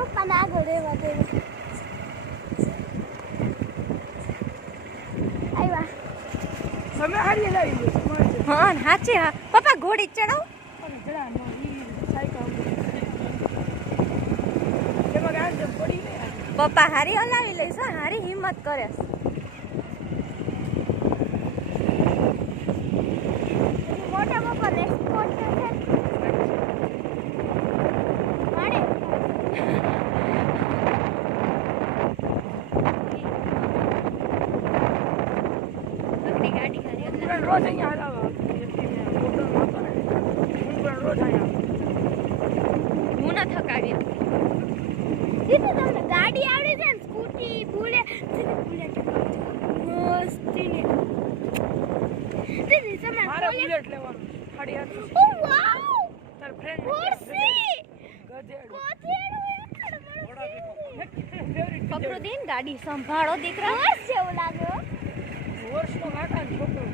પપ્પાને આગળ રહેવા દેવું. આવ્યા તમે હારી લાવી લો તમારે હા સાચી હા પપ્પા ઘોડી ચડાવ અને જરા નો ઈ સાયકલ એમાં ગાંજ પડી ને પપ્પા હારી હલાવી લઈશ હા હારી હિંમત કરે મોટા પપ્પા રેસકોટ છે મારે ગાડી હારી પણ રોજ અહીંયા હલાવા રોજ અહીંયા હું ન થકાવી દીદી તમને ગાડી આવડે છે ને સ્કૂટી બુલેટ મસ્તી ને દીદી તમે મારે બુલેટ લેવાનું ખાડી હાથ ઓ વાવ તાર ફ્રેન્ડ ખુરશી ગધેડ કપડું દઈને ગાડી સંભાળો દીકરા બસ જેવું લાગે વર્ષનો કાકા છોકરો